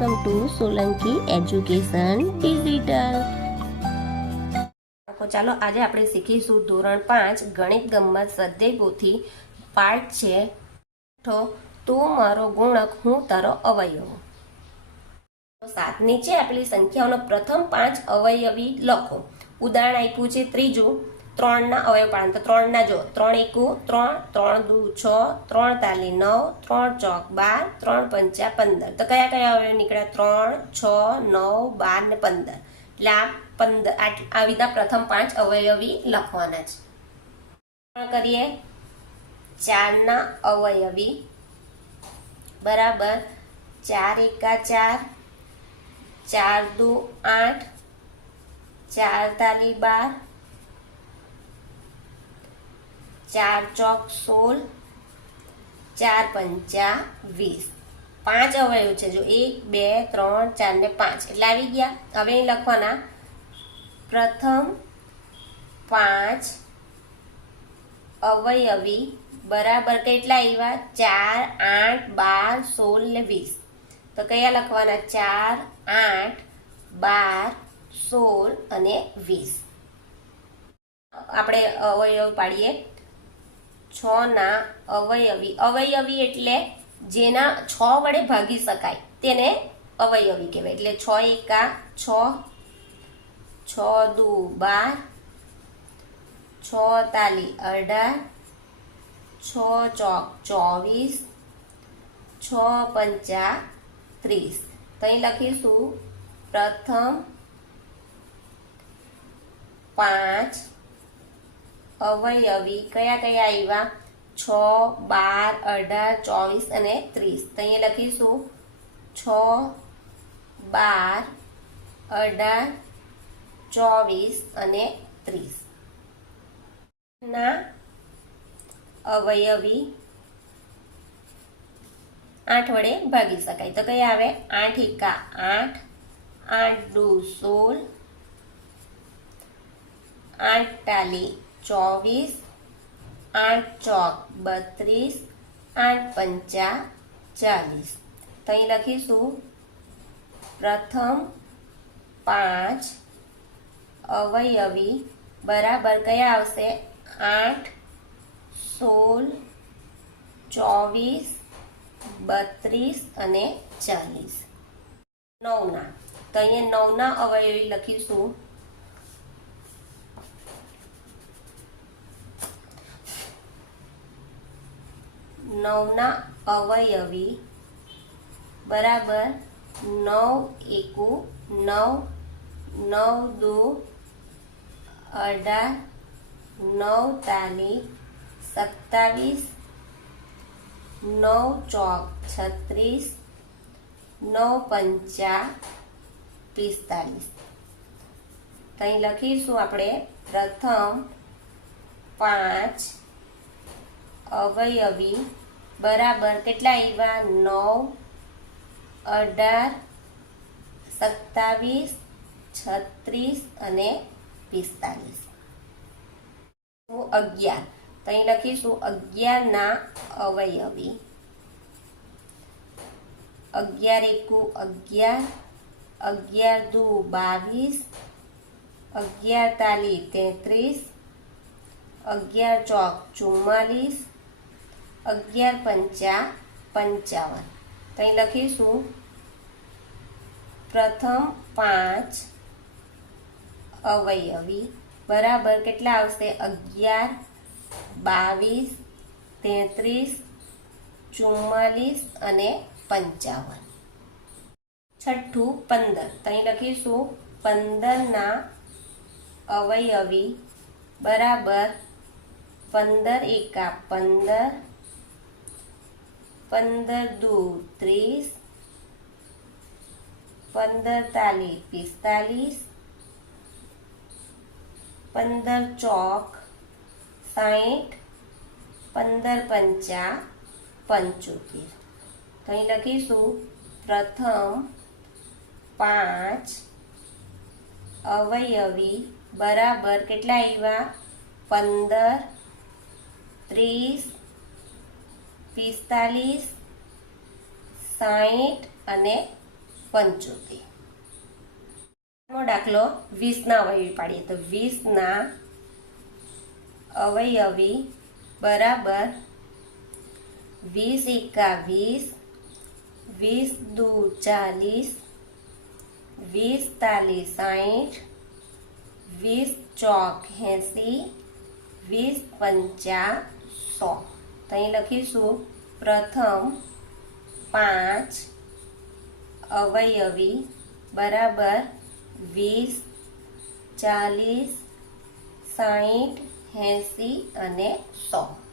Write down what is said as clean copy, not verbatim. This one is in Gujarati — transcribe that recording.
Welcome to Solanki education digital. ચાલો આજે આપણે શીખીશું ધોરણ 5 ગણિત ગમ્મત સ્વાધ્યાય પોથી પાઠ છે તો તું મારો ગુણક હું તારો અવયવ. 7 નીચે આપેલી સંખ્યાઓનો પ્રથમ 5 અવયવી લખો. ઉદાહરણ આપ્યું છે ત્રીજું 3 ના અવયવ પાડો તો 3 ના જો 3 એકુ 3, 3 દુ 6, 3 તાલી 9, 3 ચોક 12, 3 પંચા 15. તો કયા કયા અવયવ નીકળ્યા? 3, 6, 9, 12 ને 15. એટલે આ 15 આવી રીતના પ્રથમ 5 અવયવી લખવાના છે. કરીએ 4 ના અવયવી બરાબર 4 એકા 4, 4 દુ 8, 4 તાલી 12, 4 ચોક 16, 4 પંચા 20. 5 અવયવ છે જો 1, 2, 3, 4 ને 5 એટલે આવી ગયા. હવે અહીં લખવાના પ્રથમ 5 અવયવી બરાબર કેટલા આવ્યા? 4, 8, 12, 16 ને 20. તો કયા લખવાના? 4, 8, 12, 16 અને 20. આપણે અવયવ પાડીએ 6 ના અવયવી. અવયવી એટલે જેના 6 વડે ભાગી શકાય તેને અવયવી કહેવાય. એટલે 6 એકા 6, 6 દુ 12, 6 તાલી 18, 6 ચોક 24, 6 પંચા 30. તો અહીં લખીશું પ્રથમ 5 અવયવી કયા કયા આવ્યા? 6, 12, 18, 24 અને 30. તો અહીંયા લખીશું 6, 12, 18, 24 અને 30 ના અવયવી 8 વડે ભાગી શકાય. તો કયા આવે? 8 એકા 8, 8 દુ 16, 8 તાલી 24, 8 ચોક 32, 8 પંચા 40. તો અહીં લખીશું પ્રથમ 5 અવયવી બરાબર કયા આવશે? 8, 16, 24, 32 અને 40. 9 ના. તો અહીંયા 9 ના અવયવી લખીશું 9 ના અવયવી બરાબર 9 એકુ 9, 9 દુ 18, 9 તાલી 27, 9 ચોક 36, 9 પંચા 45. તો અહીં લખીશું આપણે પ્રથમ 5 અવયવી બરાબર કેટલા આવ્યા? 9, 18, 27, 36 અને 45. 11. તો અહીં લખીશું 11 ના અવયવી 11 એકુ 11, 11 દુ 22, 11 તાલી 33, 11 ચોક 44, 11 પંચા 55. તો અહીં લખીશું પ્રથમ 5 અવયવી બરાબર કેટલા આવશે? 11, 22, 33, 44 અને 55. છઠ્ઠું 15. તો અહીં લખીશું 15 ના અવયવી બરાબર 15 એકા 15, 15 દુ 30, 15 તાલી 45, 15 ચોક 60, 15 પંચા 75. તો અહીં લખીશું પ્રથમ 5 અવયવી બરાબર કેટલા આવ્યા? 15, 30, 45, 60 અને 75. દાખલો 20 ના અવયવી પાડીએ તો 20 ના અવયવી બરાબર 20 એકા 20, 20 દુ 40, 20 તાલી 60, 20 ચોક 80, 20 પંચા 100. તો અહીં લખીશું પ્રથમ 5 અવયવી બરાબર 20, 40, 60, 80 અને 100.